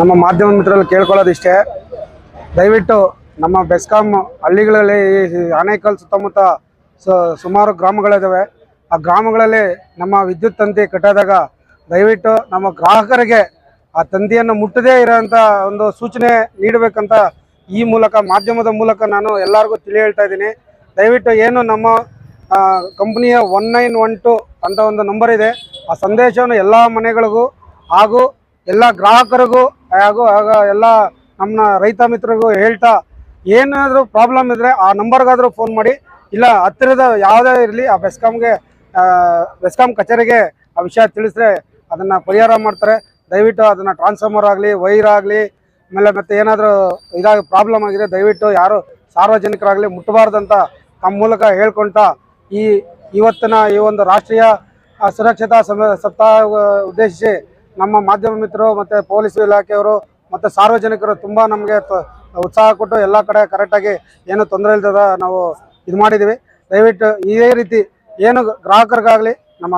ನಮ್ಮ ಮಾಧ್ಯಮ ಮಿತ್ರರಲ್ಲಿ ಕೇಳ್ಕೊಳ್ಳೋದಿಷ್ಟೇ, ದಯವಿಟ್ಟು ನಮ್ಮ ಬೆಸ್ಕಾಂ ಹಳ್ಳಿಗಳಲ್ಲಿ ಆನೇಕಲ್ ಸುತ್ತಮುತ್ತ ಸುಮಾರು ಗ್ರಾಮಗಳಿದ್ದಾವೆ. ಆ ಗ್ರಾಮಗಳಲ್ಲಿ ನಮ್ಮ ವಿದ್ಯುತ್ ತಂತಿ ಕಟ್ಟಾದಾಗ ದಯವಿಟ್ಟು ನಮ್ಮ ಗ್ರಾಹಕರಿಗೆ ಆ ತಂತಿಯನ್ನು ಮುಟ್ಟದೇ ಇರೋಂಥ ಒಂದು ಸೂಚನೆ ನೀಡಬೇಕಂತ ಈ ಮೂಲಕ ಮಾಧ್ಯಮದ ಮೂಲಕ ನಾನು ಎಲ್ಲರಿಗೂ ತಿಳಿ ಹೇಳ್ತಾ ಇದ್ದೀನಿ. ದಯವಿಟ್ಟು ಏನು ನಮ್ಮ ಕಂಪ್ನಿಯ 1912 ಅಂತ ಒಂದು ನಂಬರ್ ಇದೆ, ಆ ಸಂದೇಶವನ್ನು ಎಲ್ಲ ಮನೆಗಳಿಗೂ ಹಾಗೂ ಎಲ್ಲ ಗ್ರಾಹಕರಿಗೂ ಹಾಗೂ ಎಲ್ಲ ನಮ್ಮ ರೈತ ಮಿತ್ರರಿಗೂ ಹೇಳ್ತಾ, ಏನಾದರೂ ಪ್ರಾಬ್ಲಮ್ ಇದ್ದರೆ ಆ ನಂಬರ್ಗಾದರೂ ಫೋನ್ ಮಾಡಿ, ಇಲ್ಲ ಹತ್ತಿರದ ಯಾವುದೇ ಇರಲಿ ಆ ಬೆಸ್ಕಾಂ ಕಚೇರಿಗೆ ಆ ವಿಷಯ ತಿಳಿಸಿದ್ರೆ ಅದನ್ನು ಪರಿಹಾರ ಮಾಡ್ತಾರೆ. ದಯವಿಟ್ಟು ಅದನ್ನು ಟ್ರಾನ್ಸ್ಫಾರ್ಮರ್ ಆಗಲಿ, ವೈರ್ ಆಗಲಿ, ಆಮೇಲೆ ಮತ್ತೆ ಏನಾದರೂ ಇದಾಗಿ ಪ್ರಾಬ್ಲಮ್ ಆಗಿದೆ ದಯವಿಟ್ಟು ಯಾರು ಸಾರ್ವಜನಿಕರಾಗಲಿ ಮುಟ್ಟಬಾರ್ದಂತ ತಮ್ಮ ಮೂಲಕ ಹೇಳ್ಕೊಳ್ತಾ ಇವತ್ತಿನ ಈ ಒಂದು ರಾಷ್ಟ್ರೀಯ ಸುರಕ್ಷತಾ ಸಪ್ತಾಹ ಉದ್ದೇಶಿಸಿ ನಮ್ಮ ಮಾಧ್ಯಮ ಮಿತ್ರರು ಮತ್ತು ಪೊಲೀಸ್ ಇಲಾಖೆಯವರು ಮತ್ತು ಸಾರ್ವಜನಿಕರು ತುಂಬ ನಮಗೆ ಉತ್ಸಾಹ ಕೊಟ್ಟು ಎಲ್ಲ ಕಡೆ ಕರೆಕ್ಟಾಗಿ ಏನು ತೊಂದರೆ ಇಲ್ಲದ ನಾವು ಇದು ಮಾಡಿದ್ದೀವಿ. ದಯವಿಟ್ಟು ಇದೇ ರೀತಿ ಏನು ಗ್ರಾಹಕರಿಗಾಗಲಿ ನಮ್ಮ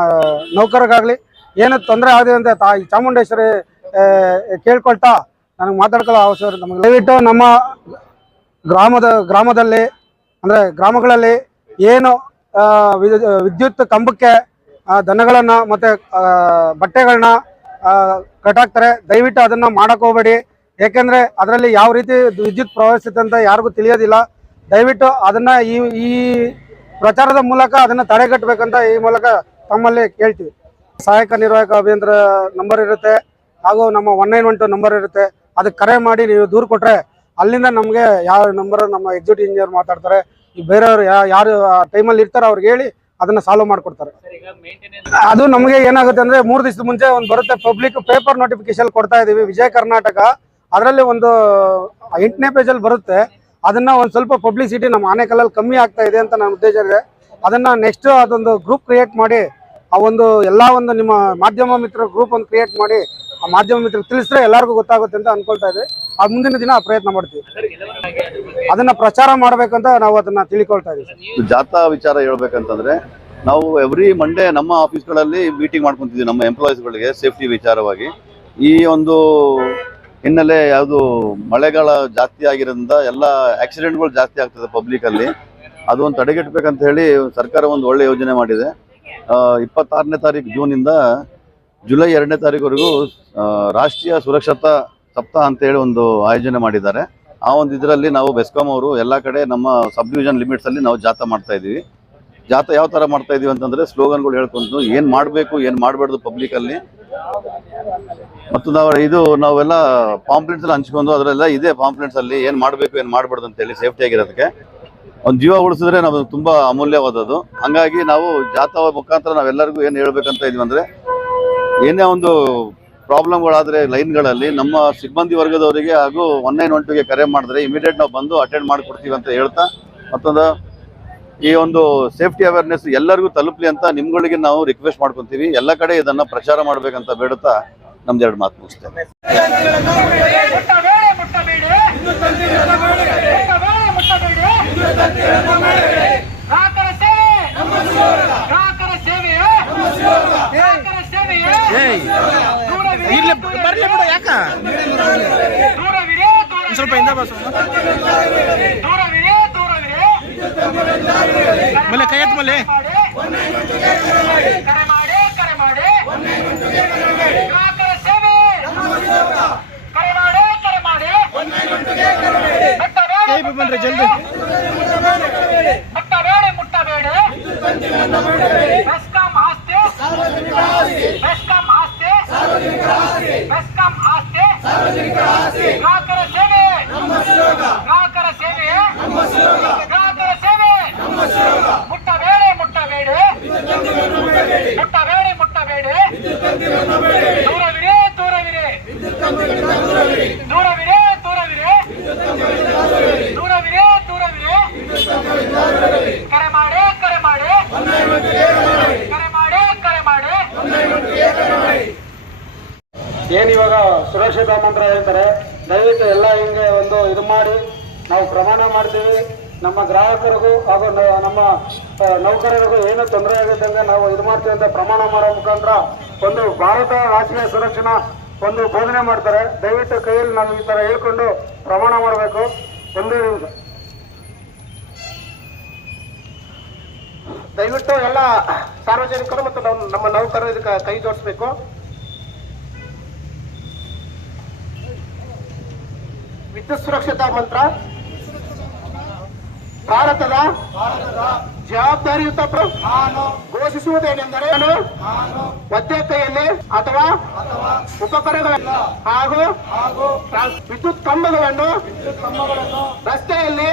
ನೌಕರರಿಗಾಗಲಿ ಏನು ತೊಂದರೆ ಆಗಿದೆ ಅಂತ ಈ ಚಾಮುಂಡೇಶ್ವರಿ ಕೇಳ್ಕೊಳ್ತಾ ನನಗೆ ಮಾತಾಡ್ಕೊಳ್ಳೋ ಅವಶ್ಯಕತೆ ನಮಗೆ. ದಯವಿಟ್ಟು ನಮ್ಮ ಗ್ರಾಮದಲ್ಲಿ ಅಂದರೆ ಗ್ರಾಮಗಳಲ್ಲಿ ಏನು ವಿದ್ಯುತ್ ಕಂಬಕ್ಕೆ ದನಗಳನ್ನು ಮತ್ತು ಬಟ್ಟೆಗಳನ್ನ ಕಟ್ಟಾಕ್ತಾರೆ, ದಯವಿಟ್ಟು ಅದನ್ನು ಮಾಡೋಕ್ಕೆ ಹೋಗಬೇಡಿ. ಏಕೆಂದರೆ ಅದರಲ್ಲಿ ಯಾವ ರೀತಿ ವಿದ್ಯುತ್ ಪ್ರವಹಿಸುತ್ತೆ ಅಂತ ಯಾರಿಗೂ ತಿಳಿಯೋದಿಲ್ಲ. ದಯವಿಟ್ಟು ಅದನ್ನು ಈ ಪ್ರಚಾರದ ಮೂಲಕ ಅದನ್ನು ತಡೆಗಟ್ಟಬೇಕಂತ ಈ ಮೂಲಕ ತಮ್ಮಲ್ಲಿ ಕೇಳ್ತೀವಿ. ಸಹಾಯಕ ನಿರ್ವಾಹಕ ಅಭಿಯಂತರ ನಂಬರ್ ಇರುತ್ತೆ ಹಾಗೂ ನಮ್ಮ 1912 ನಂಬರ್ ಇರುತ್ತೆ. ಅದಕ್ಕೆ ಕರೆ ಮಾಡಿ ನೀವು ದೂರು ಕೊಟ್ಟರೆ ಅಲ್ಲಿಂದ ನಮಗೆ ಯಾವ ನಂಬರ್ ನಮ್ಮ ಎಕ್ಸಿಕ್ಯೂಟಿವ್ ಇಂಜಿನಿಯರ್ ಮಾತಾಡ್ತಾರೆ. ಈ ಬೇರೆಯವರು ಯಾರು ಟೈಮಲ್ಲಿ ಇರ್ತಾರೋ ಅವ್ರಿಗೆ ಹೇಳಿ ಅದನ್ನು ಸಾಲ್ವ್ ಮಾಡಿಕೊಡ್ತಾರೆ. ಅದು ನಮಗೆ ಏನಾಗುತ್ತೆ ಅಂದರೆ 3 ದಿವಸದ ಮುಂಚೆ ಒಂದು ಬರುತ್ತೆ, ಪಬ್ಲಿಕ್ ಪೇಪರ್ ನೋಟಿಫಿಕೇಶನ್ ಕೊಡ್ತಾ ಇದ್ದೀವಿ ವಿಜಯ ಕರ್ನಾಟಕ. ಅದರಲ್ಲಿ ಒಂದು 8ನೇ ಪೇಜಲ್ಲಿ ಬರುತ್ತೆ. ಅದನ್ನು ಒಂದು ಸ್ವಲ್ಪ ಪಬ್ಲಿಸಿಟಿ ನಮ್ಮ ಆನೇಕಲ್ಲಲ್ಲಿ ಕಮ್ಮಿ ಆಗ್ತಾ ಇದೆ ಅಂತ ನನ್ನ ಉದ್ದೇಶ ಇದೆ. ಅದನ್ನು ನೆಕ್ಸ್ಟ್ ಅದೊಂದು ಗ್ರೂಪ್ ಕ್ರಿಯೇಟ್ ಮಾಡಿ ಆ ಒಂದು ಎಲ್ಲ ಒಂದು ನಿಮ್ಮ ಮಾಧ್ಯಮ ಮಿತ್ರ ಗ್ರೂಪ್ ಒಂದು ಕ್ರಿಯೇಟ್ ಮಾಡಿ ಆ ಮಾಧ್ಯಮ ಮಿತ್ರರಿಗೆ ತಿಳಿಸಿದ್ರೆ ಎಲ್ಲರಿಗೂ ಗೊತ್ತಾಗುತ್ತೆ ಅಂತ ಅನ್ಕೊಳ್ತಾ ಇದ್ವಿ. ಆ ಮುಂದಿನ ದಿನ ಪ್ರಯತ್ನ ಮಾಡ್ತೀವಿ. ಅದನ್ನ ಪ್ರಚಾರ ಮಾಡ್ಬೇಕಂತ ನಾವು ಅದನ್ನ ತಿಳ್ಕೊಳ್ತಾ ಇದೀವಿ. ಜಾಥಾ ವಿಚಾರ ಹೇಳ್ಬೇಕಂತಂದ್ರೆ ನಾವು ಎವ್ರಿ ಮಂಡೇ ನಮ್ಮ ಆಫೀಸ್ಗಳಲ್ಲಿ ಮೀಟಿಂಗ್ ಮಾಡ್ಕೊಂತಿದ್ವಿ ನಮ್ಮ ಎಂಪ್ಲಾಯೀಸ್ಗಳಿಗೆ ಸೇಫ್ಟಿ ವಿಚಾರವಾಗಿ. ಈ ಒಂದು ಹಿನ್ನೆಲೆ ಯಾವುದು ಮಳೆಗಾಲ ಜಾಸ್ತಿ ಆಗಿರೋದ್ರಿಂದ ಎಲ್ಲ ಆಕ್ಸಿಡೆಂಟ್ಗಳು ಜಾಸ್ತಿ ಆಗ್ತದೆ ಪಬ್ಲಿಕಲ್ಲಿ. ಅದು ಒಂದು ತಡೆಗಟ್ಟಬೇಕಂತ ಹೇಳಿ ಸರ್ಕಾರ ಒಂದು ಒಳ್ಳೆ ಯೋಜನೆ ಮಾಡಿದೆ. 26ನೇ ತಾರೀಕು ಜೂನಿಂದ ಜುಲೈ 2ನೇ ತಾರೀಕುವರೆಗೂ ರಾಷ್ಟ್ರೀಯ ಸುರಕ್ಷತಾ ಸಪ್ತಾಹ ಅಂತೇಳಿ ಒಂದು ಆಯೋಜನೆ ಮಾಡಿದ್ದಾರೆ. ಆ ಒಂದು ಇದರಲ್ಲಿ ನಾವು ಬೆಸ್ಕಾಂ ಅವರು ಎಲ್ಲ ಕಡೆ ನಮ್ಮ ಸಬ್ ಡಿವಿಷನ್ ಲಿಮಿಟ್ಸಲ್ಲಿ ನಾವು ಜಾಥಾ ಮಾಡ್ತಾ ಇದ್ದೀವಿ. ಜಾಥಾ ಯಾವ ಥರ ಮಾಡ್ತಾ ಇದೀವಿ ಅಂತಂದರೆ ಸ್ಲೋಗನ್ಗಳು ಹೇಳ್ಕೊಂಡು ಏನು ಮಾಡಬೇಕು ಏನು ಮಾಡಬಾರ್ದು ಪಬ್ಲಿಕಲ್ಲಿ, ಮತ್ತು ನಾವೆಲ್ಲ ಪಾಂಪ್ಲೆಟ್ಸ್ ಹಂಚ್ಕೊಂಡು ಅದರೆಲ್ಲ ಇದೆ ಪಾಂಪ್ಲೆಟ್ಸಲ್ಲಿ ಏನು ಮಾಡಬೇಕು ಏನು ಮಾಡಬಾರ್ದು ಅಂತೇಳಿ ಸೇಫ್ಟಿಯಾಗಿರೋದಕ್ಕೆ. ಒಂದು ಜೀವ ಉಳಿಸಿದ್ರೆ ನಾವು ತುಂಬ ಅಮೂಲ್ಯವಾದದ್ದು. ಹಾಗಾಗಿ ನಾವು ಜಾಥಾ ಮುಖಾಂತರ ನಾವೆಲ್ಲರಿಗೂ ಏನು ಹೇಳ್ಬೇಕಂತ ಇದೀವಿ ಅಂದರೆ, ಏನೇ ಒಂದು ಪ್ರಾಬ್ಲಮ್ಗಳಾದರೆ ಲೈನ್ಗಳಲ್ಲಿ ನಮ್ಮ ಸಿಬ್ಬಂದಿ ವರ್ಗದವರಿಗೆ ಹಾಗೂ 1912ಗೆ ಕರೆ ಮಾಡಿದ್ರೆ ಇಮಿಡಿಯೇಟ್ ನಾವು ಬಂದು ಅಟೆಂಡ್ ಮಾಡಿಕೊಡ್ತೀವಿ ಅಂತ ಹೇಳ್ತಾ, ಮತ್ತೊಂದು ಈ ಒಂದು ಸೇಫ್ಟಿ ಅವೇರ್ನೆಸ್ ಎಲ್ಲರಿಗೂ ತಲುಪಲಿ ಅಂತ ನಿಮ್ಗಳಿಗೆ ನಾವು ರಿಕ್ವೆಸ್ಟ್ ಮಾಡ್ಕೊತೀವಿ. ಎಲ್ಲ ಕಡೆ ಇದನ್ನು ಪ್ರಚಾರ ಮಾಡಬೇಕಂತ ಬೇಡುತ್ತಾ ನಮ್ದೆರಡು ಮಾತು ಮುಗಿಸ್ತೇನೆ. ಬರ್ಲಿ ಬಿಡು, ಯಾಕ ಸ್ವಲ್ಪ ಹಿಂದ ಬಸ್ ಮಲೆ ಕೈ ಎತ್ ಮಲೆ ಬನ್ರಿ ಜಲ್ದಿ. ಏನಿವಾಗ ಸುರಕ್ಷತಾ ಮಂತ್ರ ಹೇಳ್ತಾರೆ, ದಯವಿಟ್ಟು ಎಲ್ಲ ಹಿಂಗೆ ಒಂದು ಇದು ಮಾಡಿ ನಾವು ಪ್ರಮಾಣ ಮಾಡ್ತೀವಿ. ನಮ್ಮ ಗ್ರಾಹಕರಿಗೂ ಹಾಗೂ ನಮ್ಮ ನೌಕರರಿಗೂ ಏನು ತೊಂದರೆ ಆಗಿದ್ದಂಗೆ ನಾವು ಇದು ಮಾಡ್ತೀವಿ ಅಂತ ಪ್ರಮಾಣ ಮಾಡೋ ಮುಖಾಂತರ ಒಂದು ಭಾರತ ರಾಷ್ಟ್ರೀಯ ಸುರಕ್ಷಣಾ ಒಂದು ಬೋಧನೆ ಮಾಡ್ತಾರೆ. ದಯವಿಟ್ಟು ಕೈಯಲ್ಲಿ ನಾವು ಈ ತರ ಹೇಳ್ಕೊಂಡು ಪ್ರಮಾಣ ಮಾಡಬೇಕು. ಒಂದೇ ನಿಮಿಷ. ದಯವಿಟ್ಟು ಎಲ್ಲ ಸಾರ್ವಜನಿಕರು ಮತ್ತು ನಮ್ಮ ನೌಕರರು ಇದಕ್ಕೆ ಕೈ ಜೋಡಿಸಬೇಕು. ವಿದ್ಯುತ್ ಸುರಕ್ಷತಾ ಮಂತ್ರ ಭಾರತದ ಜವಾಬ್ದಾರಿಯುತ ಘೋಷಿಸುವುದೇನೆಂದರೆ ಮಧ್ಯ ಕೈಯಲ್ಲಿ ಅಥವಾ ಉಪಕರಣಗಳನ್ನು ಹಾಗೂ ವಿದ್ಯುತ್ ಕಂಬಗಳನ್ನು ರಸ್ತೆಯಲ್ಲಿ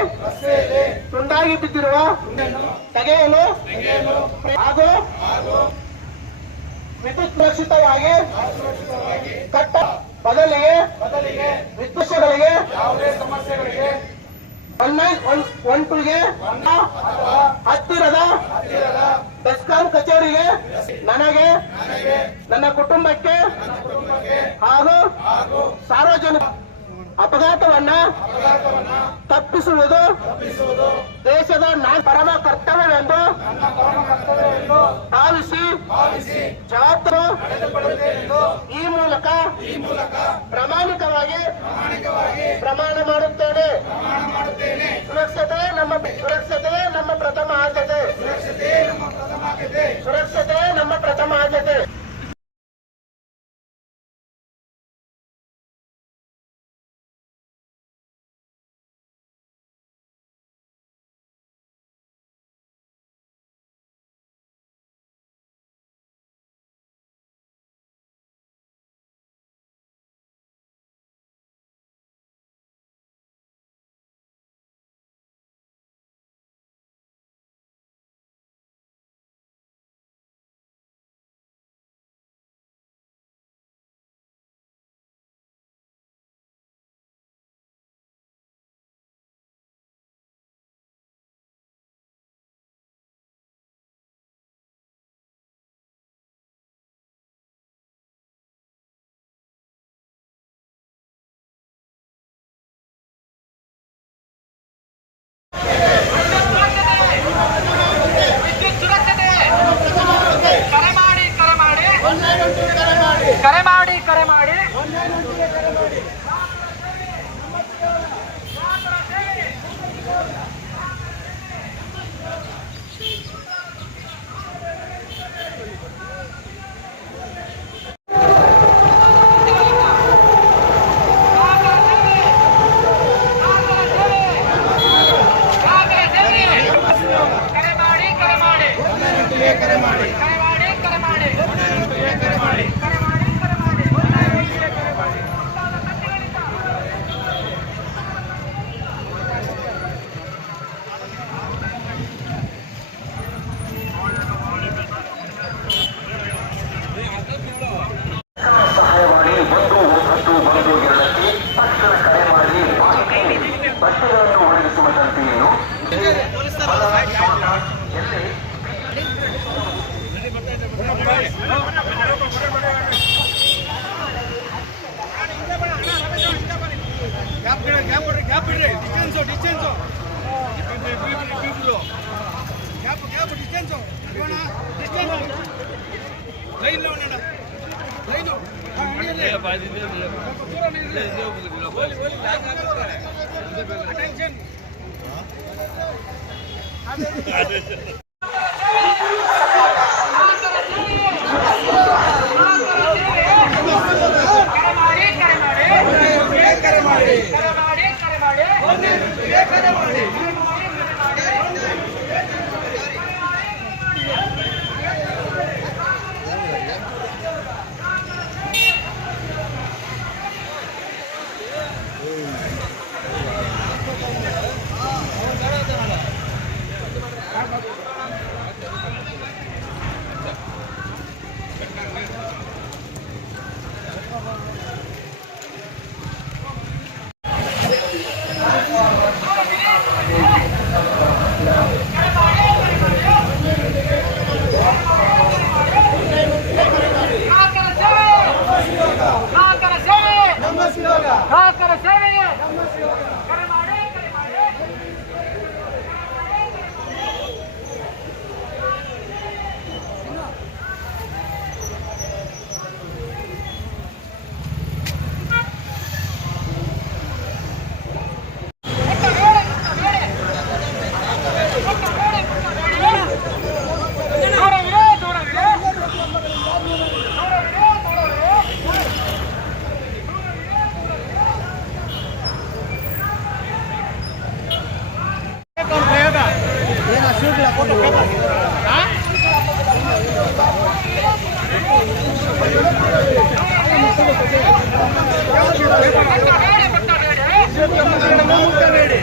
ತುಂಡಾಗಿ ಬಿದ್ದಿರುವ ತೆಗೆಯಲು ಹಾಗೂ ವಿದ್ಯುತ್ ಸುರಕ್ಷಿತವಾಗಿ ಕಟ್ಟ ಬದಲಿಗೆ ವಿದ್ಯುತ್ಗಳಿಗೆ ಒಂಟುಗೆ ಹತ್ತಿರದ ಬೆಸ್ಕಾಂ ಕಚೇರಿಗೆ ನನಗೆ ನನ್ನ ಕುಟುಂಬಕ್ಕೆ ಹಾಗೂ ಸಾರ್ವಜನಿಕ ಅಪಘಾತವನ್ನ ತಪ್ಪಿಸುವುದು ದೇಶದ ಪರಮ ಕರ್ತವ್ಯವೆಂದು ಭಾವಿಸಿ ಜವಾಬ್ದಾರಿ ಈ ಮೂಲಕ ಪ್ರಾಮಾಣಿಕವಾಗಿ ಪ್ರಮಾಣ ಮಾಡುತ್ತೇನೆ. ಸುರಕ್ಷತೆ ನಮ್ಮ ಪ್ರಥಮ ಆದ್ಯತೆ. ಸುರಕ್ಷತೆ ನಮ್ಮ ಪ್ರಥಮ ಆದ್ಯತೆ. ಕರೆ ಮಾಡಿ ಮುಟ್ಟಬೇಡಿ.